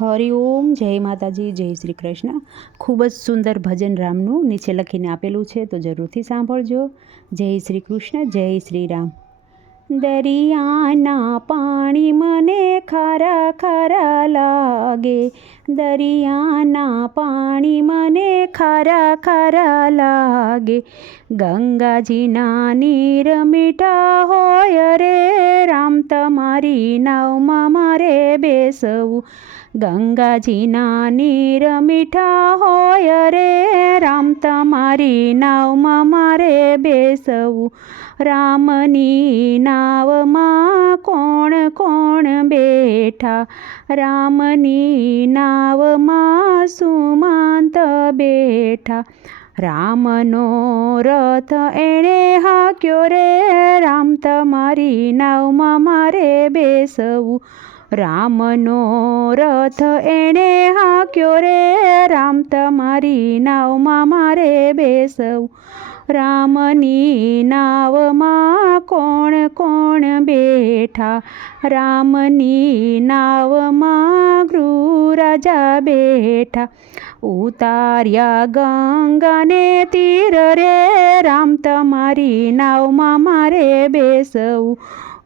હરિઓમ જય માતાજી, જય શ્રી કૃષ્ણ. ખૂબ જ સુંદર ભજન રામનું નીચે લખીને આપેલું છે, તો જરૂરથી સાંભળજો. જય શ્રી કૃષ્ણ, જય શ્રી રામ. દરિયાના પાણી મને ખારા ખારા લાગે. દરિયાના પાણી મને ખારા ખારા લાગે. ગંગાજીના નીર મીઠા હોય રે રામ તમારી નાવમાં મારે બેસવું. ગંગાજીના નીર મીઠા હોય રે રામ તમારી નાવમાં મારે બેસવું. રામની નાવમાં કોણ કોણ બેઠા? રામની નાવમાં સુમાંત બેઠા. રામનો રથ એણે હાક્યો રે. રામ તમારી નાવમાં મારે બેસવું. રામનો રથ એણે હાક્યો રે. રામ તમારી નાવમાં મારે બેસવું. રામની નાવમાં કોણ કોણ બેઠા? રામની નાવમાં ગૃહ રાજા બેઠા. ઉતાર્યા ગંગાને તીર રે, રામ તમારી નાવમાં મારે બેસવું.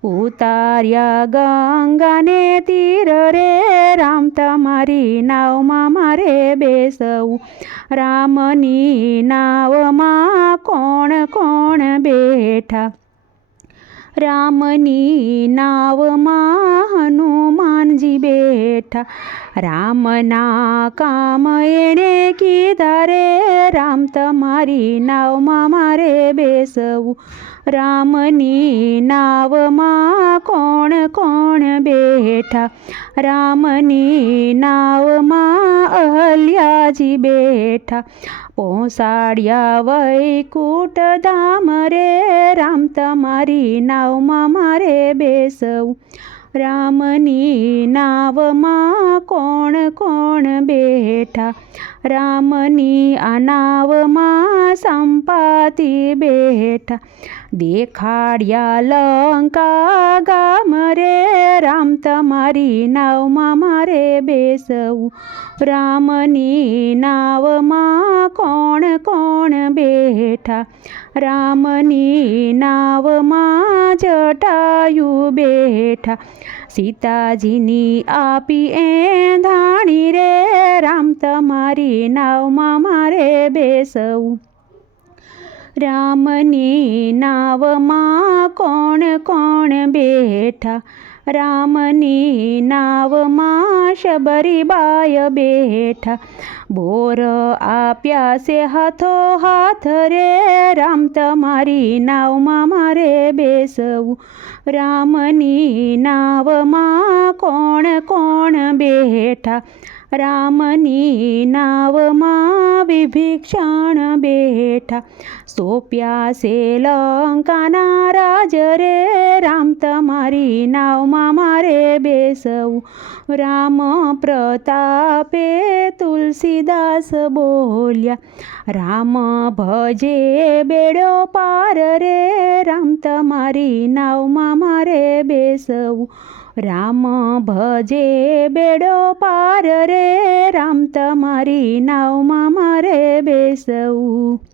ઉતાર્યા ગંગાને તીર રે રામ તમારી નાવમાં મારે બેસવું. રામની નાવમાં કોણ કોણ બેઠા? રામની નાવમાં હનુમાનજી બેઠા. રામના કામ એણે કીધા રે, રામ તમારી નાવમાં મારે બેસવું. રામની નાવમાં કોણ કોણ બેઠા? રામની નાવમાં અહલ્યાજી બેઠા. પોસાડ્યા વૈકુટ ધામ રે, રામ તમારી નાવમાં મારે બેસવું. રામની નાવમાં કોણ કોણ બેઠા? રામની આ નાવમાં સંપાતી બેઠા. દેખાડ્યા લંકા ગામ રે, રામ તમારી નાવમાં મારે બેસવું. રામની નાવમાં કોણ કોણ બેઠા રામની નાવમાં જટાયું બેઠા. સીતાજીની આપી એ ધાણી રે, રામ તમારી નાવમાં મારે બેસવું. રામની નાવમાં કોણ કોણ બેઠા? રામની નાવમાં શબરીબાય બેઠા. બોર આપ્યા છે હાથો હાથ રે, રામ તમારી નાવમાં મારે બેસવું. રામની નાવમાં કોણ કોણ બેઠા? રામની નાવમાં વિભીક્ષણ બેઠા. સોપ્યા છે લંકાના રાજ રે, રામ તમારી નાવમાં મારે બેસવું. રામ પ્રતાપે તુલસીદાસ બોલ્યા, રામ ભજે બેડો પાર રે, રામ તમારી નાવમાં મારે બેસવું. રામ ભજે બેડો પાર રે રામ તમારી નાવમાં મારે બેસવું.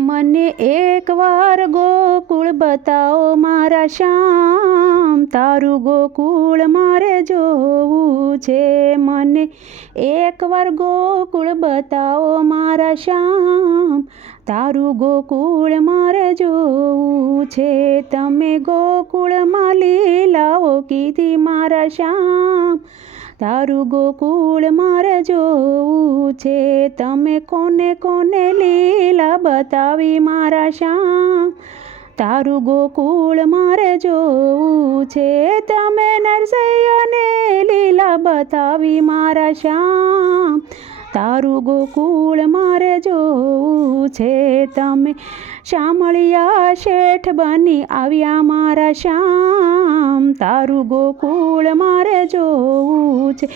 મને એકવાર ગોકુળ બતાવો મારા શ્યામ. તારું ગોકુળ મારે જોવું છે. મને એકવાર ગોકુળ બતાવો મારા શ્યામ. તારું ગોકુળ મારે જોવું છે. તમે ગોકુળમાં લીલાઓ કીધી મારા શ્યામ. તારું ગોકુળ મારે જોવું છે. તમે કોને કોને લીલા બતાવી મારા શ્યામ? તારું ગોકુળ મારે જોવું છે. તમે નરસૈયાને લીલા બતાવી મારા શ્યામ. તારું ગોકુળ મારે જોવું છે. તમે શામળિયા શેઠ બની આવ્યા મારા શ્યામ. તારું ગોકુળ મારે જોવું છે.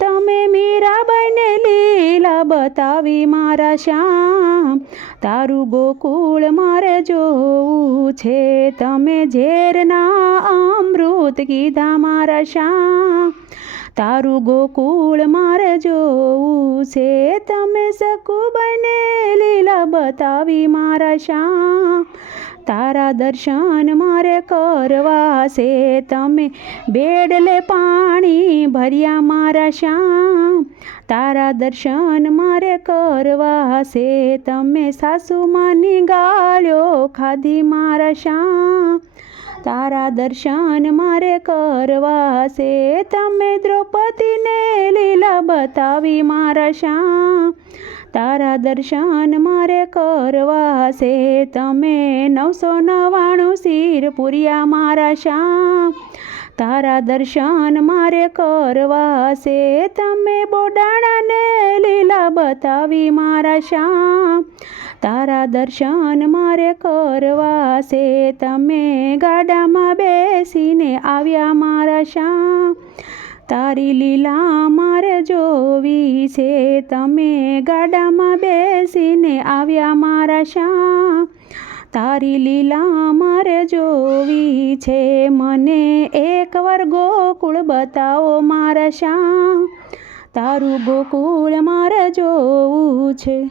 તમે મીરાબાઈને લીલા બતાવી મારા શ્યામ. તારું ગોકુળ મારે જોવું છે. તમે ઝેરના અમૃત કીધા મારા શ્યામ. તારું ગોકુળ મારે જોવું છે. તમે સકુબને લીલા બતાવી મારા શ્યામ. તારા દર્શન મારે કરવા છે. તમે બેડલે પાણી ભર્યા મારા શ્યામ. તારા દર્શન મારે કરવા છે. તમે સાસુમાની ગાળ્યો ખાધી મારા શ્યામ. તારા દર્શન મારે કરવા છે. તમે દ્રૌપદીને લીલા બતાવી મારા શ્યામ. તારા દર્શન મારે કરવા છે. તમે નવસો નવ્વાણું શીર પૂર્યા મારા શ્યામ. તારા દર્શન મારે કરવા છે. તમે બોડાણાને લીલા બતાવી મારા શ્યામ. તારા દર્શન મારે કરવા છે તમે ગાડામાં બેસીને આવ્યા મારા શ્યામ તારી લીલા મારે જોવી છે. તમે ગાડામાં બેસીને આવ્યા મારા શ્યામ તારી લીલા મારે જોવી છે. મને એકવાર ગોકુળ બતાવો મારા શ્યામ તારું ગોકુળ મારે જોવું છે.